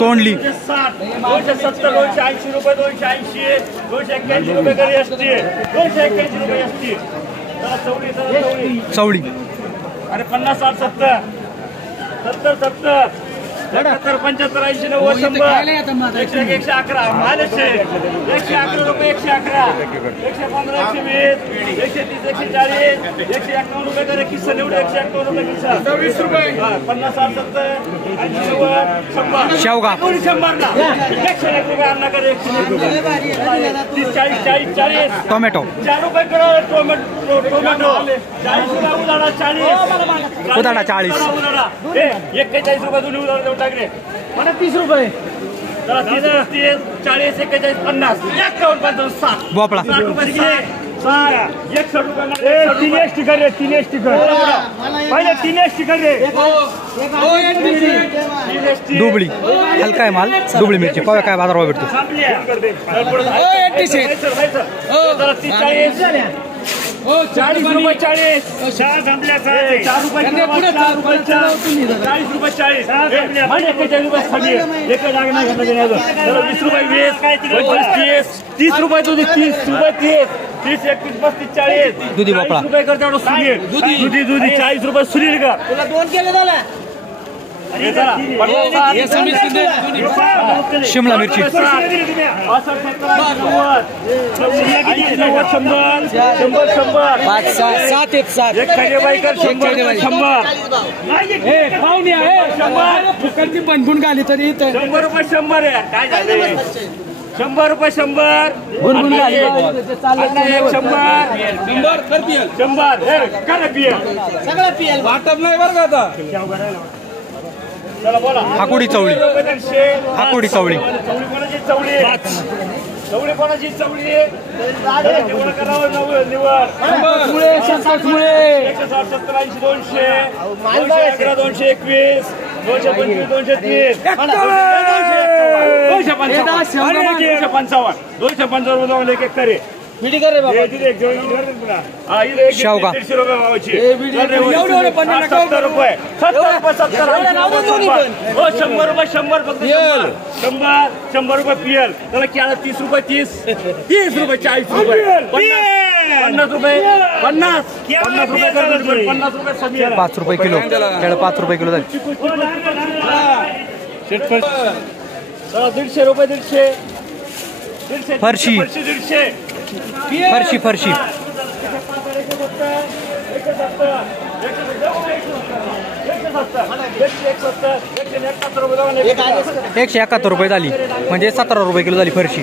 तोंडली 270 280 रुपये 280 281 रुपये करी असते 281 रुपये असते चवळी अरे 50 60 70 70 70 75 80 90 100 111 मालच 111 रुपये 111 115 120 130 140 151 रुपये करे किस्सा निवड 151 रुपये किस्सा 20 रुपये 50 60 70 80 90 100 शेवगा 100 ना 101 रुपये अन्ना करे 30 40 40 40 टोमॅटो 4 रुपये करो टोमॅटो 40 रुपये उदाडा 40 उदाडा 40 41 रुपये दोन्ही उदाडा देऊन टाकले मला 30 रुपये 30 40 41 50 51 55 भोपळा 60 रुपये 61 रुपये 3 स्टिकर रे 3 स्टिकर पहिले 3 स्टिकर रे दुबळी हलका आहे माल दुबळी मिरची पाव काय बाजारभाव भेटतो 40 रुपये 40 संपल्या 4 रुपये 40 रुपये 40 एक जागा नाही घेतला 20 रुपये 20 30 रुपये तुझे 30 रुपये 30 31 35 40 दुधी भोपळा रुपये करता दुधी 40 रुपये सुनील का तुला 2 केले झाला शिमला मिरची 100 बनकून गाली तरी 100 रुपये 100 आहे काय झाले 100 रुपये 100 बनकून गाली 100 सगळं पियल वाटप नाही बरं का आता चला बोला हाकोडी चवळी हाकोडी चवळी चवळी कोणाची चवळी निवड करावं निवड 160 70 80 200 211 221 225 230 255 एक एक करे विडी कर रे बाबा शेवगा 150 रुपये भावाची 70 रुपये 70 हो 100 रुपये 100 फक्त 100 रुपये पियल त्याला केला 30 रुपये 30 रुपये 40 रुपये 50 रुपये 50 रुपये 50 रुपये सगळे 5 रुपये किलो केळं 5 रुपये किलो झाली 150 रुपये 150 फरशी 150 फरशी फरशी 171 रुपये झाली म्हणजे 17 रुपये किलो झाली फरशी